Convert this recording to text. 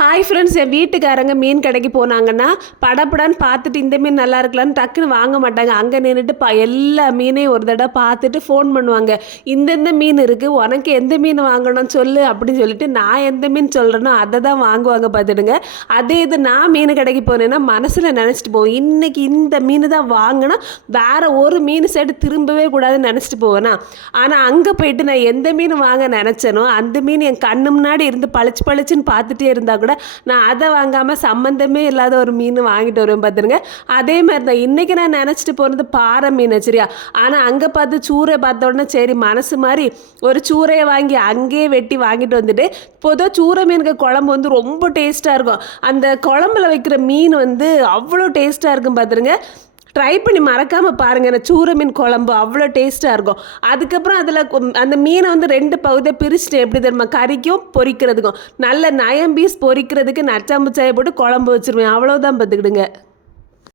Hi friends என் வீட்டுக்காரங்க மீன் கடைக்கு போனாங்கன்னா படப்படான்னு பார்த்துட்டு இந்த மீன் நல்லா இருக்கலான்னு டக்குன்னு வாங்க மாட்டாங்க. அங்கே நின்றுட்டு பா எல்லா மீனையும் ஒரு தடவை பார்த்துட்டு ஃபோன் பண்ணுவாங்க. இந்தந்த மீன் இருக்குது உனக்கு எந்த மீன் வாங்கணும்னு சொல்லு அப்படின்னு சொல்லிட்டு நான் எந்த மீன் சொல்கிறேனோ அதை தான் வாங்குவாங்க பார்த்துடுங்க. அதே இது நான் மீன் கடைக்கு போனேன்னா மனசில் நினச்சிட்டு போவேன் இன்றைக்கி இந்த மீன் தான் வாங்கினா வேறு ஒரு மீன் சைடு திரும்பவே கூடாதுன்னு நினச்சிட்டு போவேனா? ஆனால் அங்கே போயிட்டு நான் எந்த மீன் வாங்க நினச்சேனோ அந்த மீன் என் கண்ணு முன்னாடி இருந்து பளிச்சு பளிச்சுன்னு பார்த்துட்டே இருந்தால் கூட நான் அதை வாங்காமல் சம்மந்தமே இல்லாத ஒரு மீன் வாங்கிட்டு வருவேன் பார்த்துருங்க. அதே மாதிரி தான் இன்றைக்கி நான் நினச்சிட்டு போகிறது பாறை மீன் சரியா? ஆனால் அங்கே பார்த்து சூறை பார்த்த உடனே சரி மனசு மாதிரி ஒரு சூறையை வாங்கி அங்கேயே வெட்டி வாங்கிட்டு வந்துட்டு பொதுவாக சூறை மீனுக்கு குழம்பு வந்து ரொம்ப டேஸ்ட்டாக இருக்கும். அந்த குழம்புல வைக்கிற மீன் வந்து அவ்வளோ டேஸ்ட்டாக இருக்கும் பார்த்துருங்க. ட்ரை பண்ணி மறக்காமல் பாருங்கள் நான் சூறை மீன் குழம்பு அவ்வளோ டேஸ்ட்டாக இருக்கும். அதுக்கப்புறம் அதில் அந்த மீனை வந்து ரெண்டு பகுதியை பிரிச்சுட்டு எப்படி தெரியுமா? கறிக்கும் பொரிக்கிறதுக்கும். நல்ல நயம் பீஸ் பொரிக்கிறதுக்கு நச்சாம்பு சாயை போட்டு குழம்பு வச்சுருவேன். அவ்வளோதான் பார்த்துக்கிடுங்க.